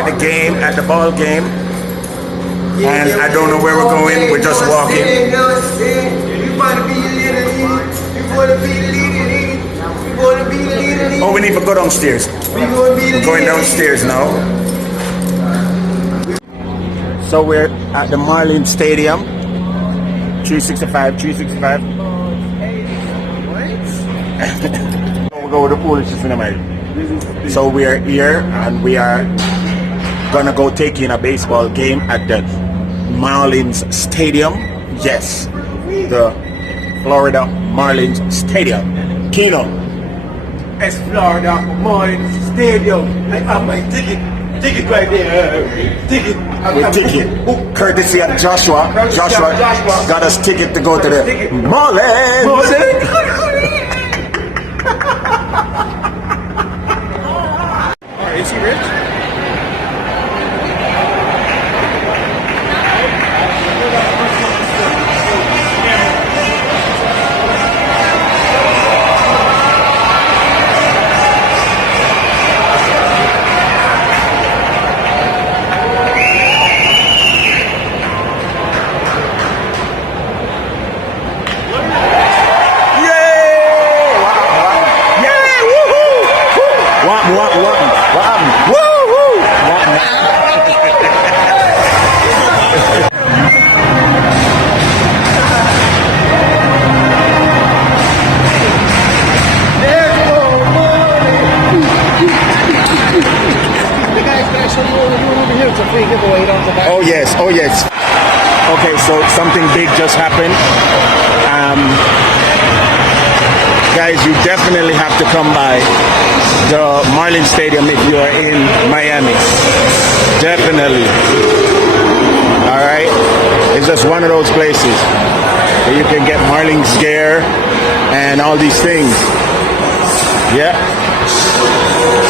at the game, at the ball game. And I don't know where we're going. We're just walking. Oh, we need to go downstairs. We're going downstairs now. So we're at the Marlins Stadium. 365. We'll go with the foolishness in a minute. So we are here and we are gonna go take in a baseball game at the Marlins Stadium. Yes, the Florida Marlins Stadium. Kino. It's Florida Marlins Stadium. I have my ticket. Ticket right there. Ticket. Ticket. Courtesy of Joshua. Joshua got us ticket to go to the Marlins. Is he rich? Oh yes. Okay, so something big just happened. Guys, you definitely have to come by the Marlins Stadium if you are in Miami. Definitely. All right, it's just one of those places where you can get Marlins gear and all these things. Yeah.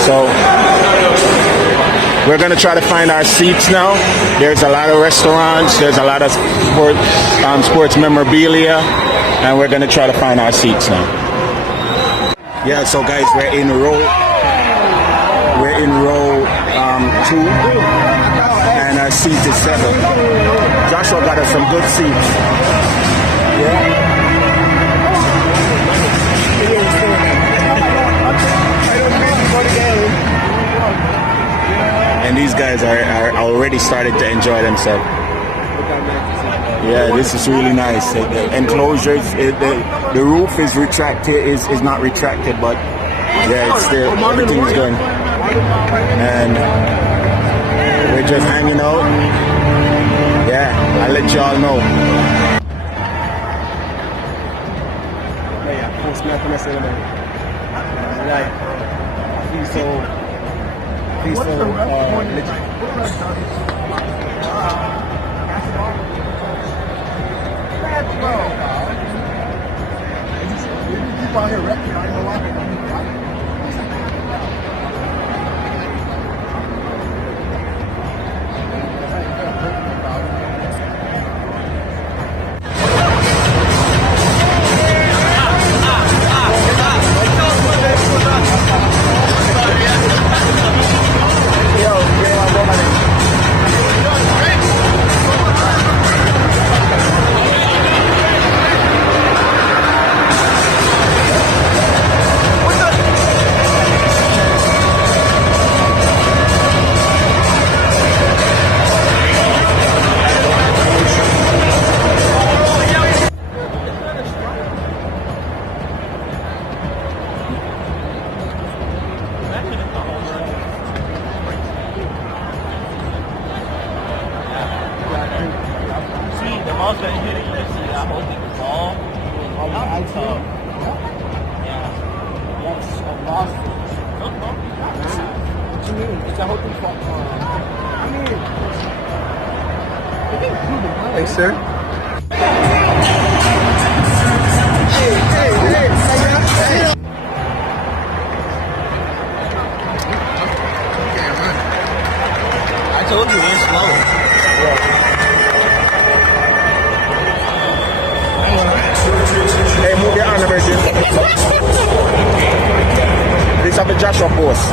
So we're going to try to find our seats now. There's a lot of restaurants. There's a lot of sports memorabilia. And we're going to try to find our seats now. Yeah, so guys, we're in row 2. And our seat is 7. Joshua got us some good seats. Yeah. And these guys are already starting to enjoy themselves. Yeah, this is really nice. The enclosures, the roof is retracted, is not retracted, but yeah, it's still, everything's good. And we're just hanging out. Yeah, I'll let y'all know. Thanks, sir. I told you it's slow. Hey, move your arm, everything. This is the Joshua post.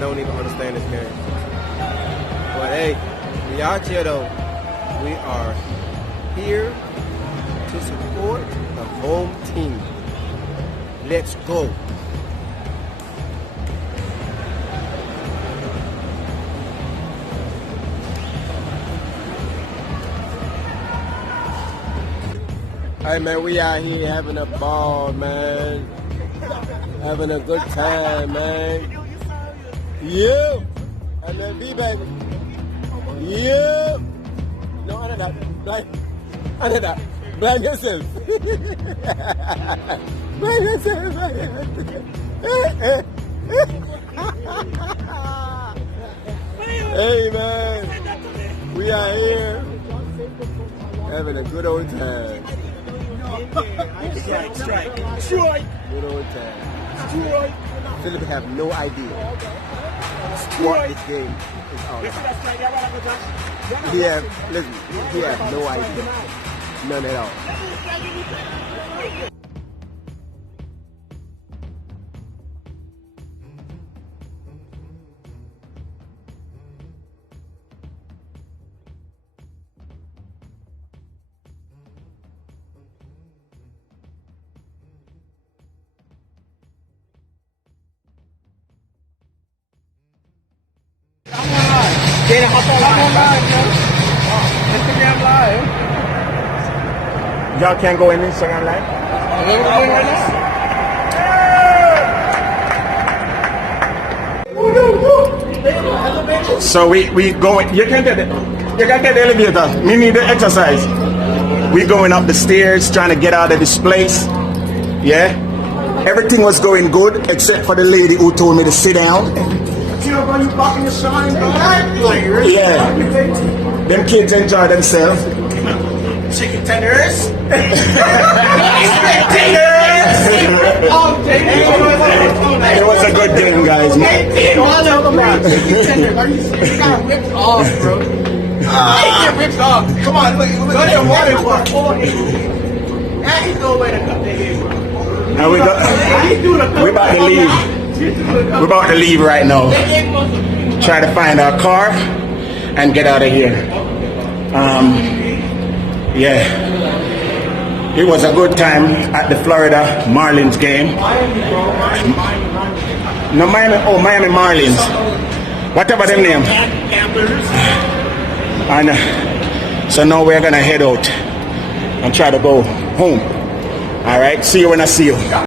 don't even understand this game. But hey, we out here though. We are here to support the home team. Let's go. Hey man, we out here having a ball, man. Having a good time, man. Yeah. And then be baby. Yeah. No, under that. Under that. Blind yourself. Blind yourself. Hey man. We are here having a good old time. Strike. Good old time. Philip have no idea what this game is all about. He have no idea. None at all. Instagram live. Y'all can't go in Instagram live? So we going. You can get the elevator. We need the exercise. We going up the stairs, trying to get out of this place. Yeah. Everything was going good except for the lady who told me to sit down. Yeah. Them kids enjoy themselves. Chicken tenders. It was a good game, guys. Ripped off, bro. Get ripped off. Come on, look. Go there, water. And he's no way to cut the hair, bro. And we about to leave. We're about to leave right now. Try to find our car and get out of here. Yeah. It was a good time at the Florida Marlins game. No, Miami Marlins. Whatever their name. And so now we're gonna head out and try to go home. All right. See you when I see you.